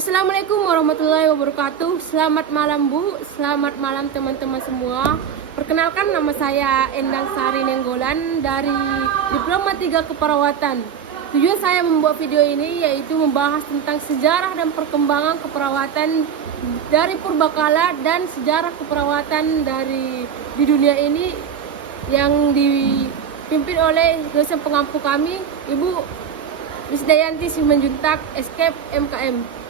Assalamualaikum warahmatullahi wabarakatuh. Selamat malam Bu, selamat malam teman-teman semua. Perkenalkan, nama saya Endang Sari Nenggolan dari Diploma 3 Keperawatan. Tujuan saya membuat video ini yaitu membahas tentang sejarah dan perkembangan keperawatan dari purbakala dan sejarah keperawatan di dunia ini yang dipimpin oleh dosen pengampu kami, Ibu Wisdayanti Simanjuntak, Escape MKM.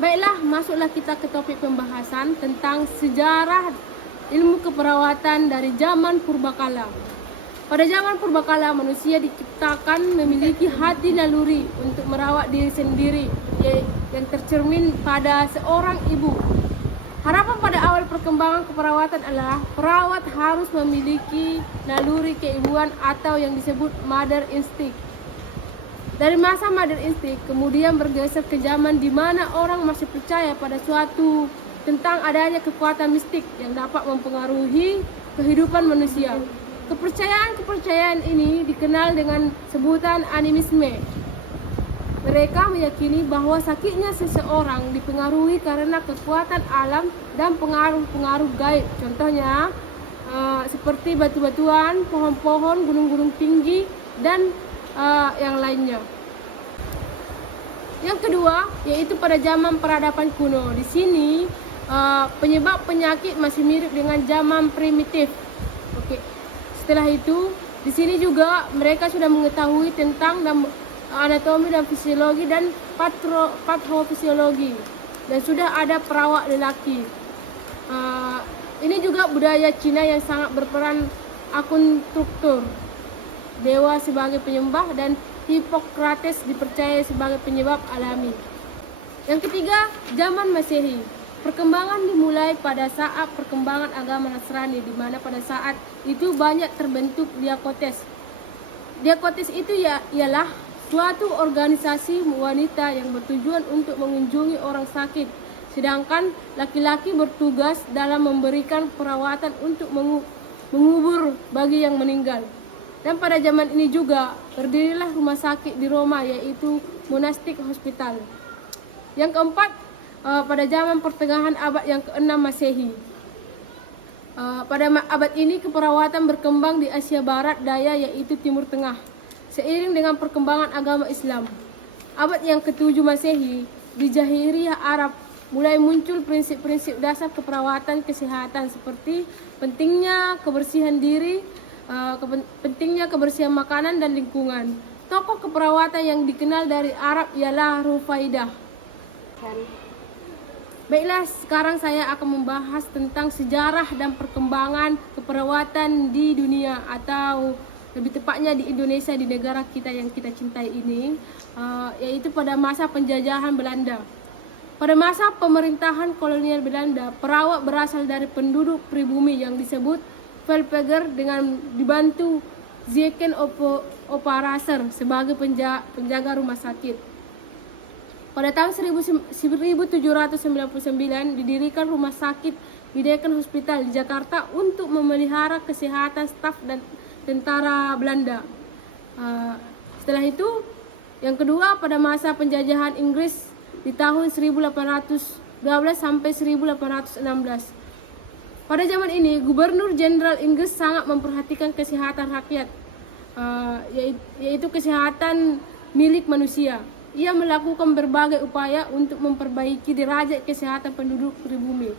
Baiklah, masuklah kita ke topik pembahasan tentang sejarah ilmu keperawatan dari zaman purbakala. Pada zaman purbakala, manusia diciptakan memiliki hati naluri untuk merawat diri sendiri yang tercermin pada seorang ibu. Harapan pada awal perkembangan keperawatan adalah perawat harus memiliki naluri keibuan atau yang disebut mother instinct. Dari masa mother instinct kemudian bergeser ke zaman di mana orang masih percaya pada suatu tentang adanya kekuatan mistik yang dapat mempengaruhi kehidupan manusia. Kepercayaan ini dikenal dengan sebutan animisme. Mereka meyakini bahwa sakitnya seseorang dipengaruhi karena kekuatan alam dan pengaruh-pengaruh gaib. Contohnya seperti batu-batuan, pohon-pohon, gunung-gunung tinggi, dan yang lainnya. Yang kedua yaitu pada zaman peradaban kuno. Di sini penyebab penyakit masih mirip dengan zaman primitif. Oke. Setelah itu, di sini juga mereka sudah mengetahui tentang anatomi dan fisiologi dan patofisiologi, dan sudah ada perawat lelaki. Ini juga budaya Cina yang sangat berperan akunstruktur. Dewa sebagai penyembah dan Hippocrates dipercaya sebagai penyebab alami. Yang ketiga, zaman Masehi. Perkembangan dimulai pada saat perkembangan agama Nasrani, di mana pada saat itu banyak terbentuk diakotes. Diakotes itu ialah suatu organisasi wanita yang bertujuan untuk mengunjungi orang sakit, sedangkan laki-laki bertugas dalam memberikan perawatan untuk mengubur bagi yang meninggal. Dan pada zaman ini juga berdirilah rumah sakit di Roma, yaitu monastic hospital. Yang keempat, pada zaman pertengahan abad yang ke-6 Masehi. Pada abad ini keperawatan berkembang di Asia Barat Daya, yaitu Timur Tengah, seiring dengan perkembangan agama Islam. Abad yang ke-7 Masehi, di Jahiliyah Arab mulai muncul prinsip-prinsip dasar keperawatan kesehatan seperti pentingnya kebersihan diri, pentingnya kebersihan makanan dan lingkungan. Tokoh keperawatan yang dikenal dari Arab ialah Rufaidah. Baiklah, sekarang saya akan membahas tentang sejarah dan perkembangan keperawatan di dunia, atau lebih tepatnya di Indonesia, di negara kita yang kita cintai ini, yaitu pada masa penjajahan Belanda. Pada masa pemerintahan kolonial Belanda, perawat berasal dari penduduk pribumi yang disebut Velpeger dengan dibantu Zieken-Operaser sebagai penjaga rumah sakit. Pada tahun 1799 didirikan rumah sakit Wideken Hospital di Jakarta untuk memelihara kesehatan staf dan tentara Belanda. Setelah itu, yang kedua pada masa penjajahan Inggris di tahun 1812 sampai 1816. Pada zaman ini, Gubernur Jenderal Inggris sangat memperhatikan kesehatan rakyat, yaitu kesehatan milik manusia. Ia melakukan berbagai upaya untuk memperbaiki derajat kesehatan penduduk pribumi.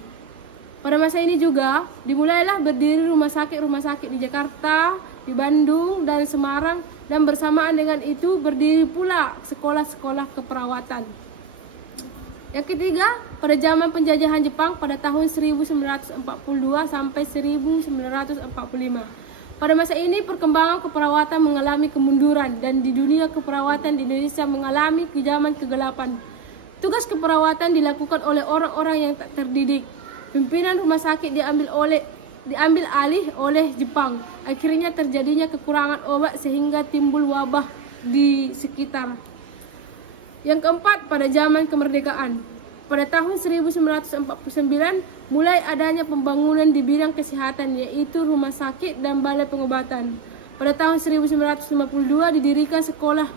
Pada masa ini juga dimulailah berdiri rumah sakit di Jakarta, di Bandung, dan Semarang, dan bersamaan dengan itu berdiri pula sekolah-sekolah keperawatan. Yang ketiga, pada zaman penjajahan Jepang pada tahun 1942 sampai 1945. Pada masa ini perkembangan keperawatan mengalami kemunduran, dan di dunia keperawatan di Indonesia mengalami zaman kegelapan. Tugas keperawatan dilakukan oleh orang-orang yang tak terdidik. Pimpinan rumah sakit diambil alih oleh Jepang. Akhirnya terjadinya kekurangan obat sehingga timbul wabah di sekitar. Yang keempat, pada zaman kemerdekaan. Pada tahun 1949 mulai adanya pembangunan di bidang kesehatan, yaitu rumah sakit dan balai pengobatan. Pada tahun 1952 didirikan sekolah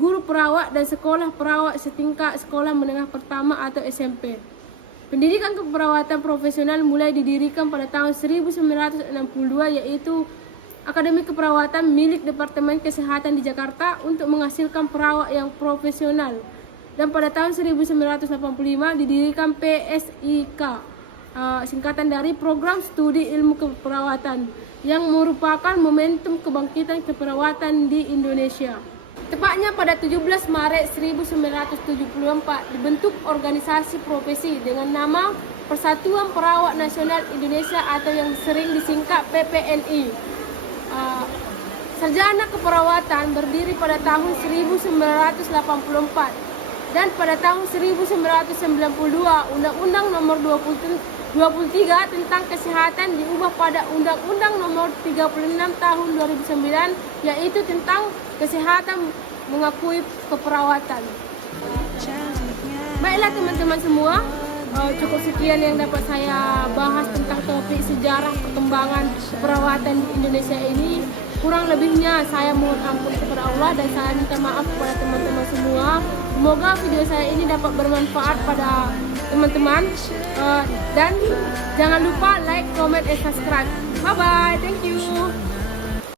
guru perawat dan sekolah perawat setingkat sekolah menengah pertama atau SMP. Pendidikan keperawatan profesional mulai didirikan pada tahun 1962, yaitu Akademi Keperawatan milik Departemen Kesehatan di Jakarta untuk menghasilkan perawat yang profesional. Dan pada tahun 1985 didirikan PSIK, singkatan dari Program Studi Ilmu Keperawatan, yang merupakan momentum kebangkitan keperawatan di Indonesia. Tepatnya pada 17 Maret 1974 dibentuk organisasi profesi dengan nama Persatuan Perawat Nasional Indonesia atau yang sering disingkat PPNI. Sarjana Keperawatan berdiri pada tahun 1984 dan pada tahun 1992 Undang-Undang Nomor 23 tentang Kesehatan diubah pada Undang-Undang Nomor 36 Tahun 2009, yaitu tentang kesehatan mengakui keperawatan. Baiklah teman-teman semua, cukup sekian yang dapat saya bahas tentang topik sejarah perkembangan keperawatan di Indonesia ini. Kurang lebihnya saya mohon ampun kepada Allah dan saya minta maaf kepada teman-teman semua. Semoga video saya ini dapat bermanfaat pada teman-teman, dan jangan lupa like, comment, and subscribe. Bye bye, thank you.